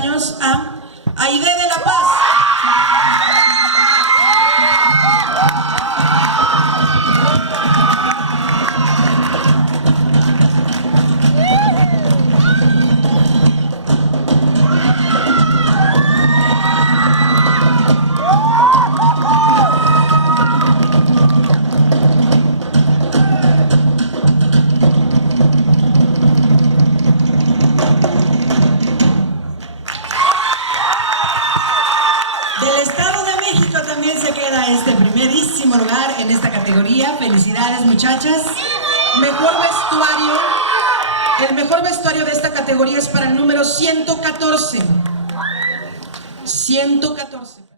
años a Aide de la Paz. Del Estado de México también se queda este primerísimo lugar en esta categoría. Felicidades, muchachas. Mejor vestuario. El mejor vestuario de esta categoría es para el número 114. 114.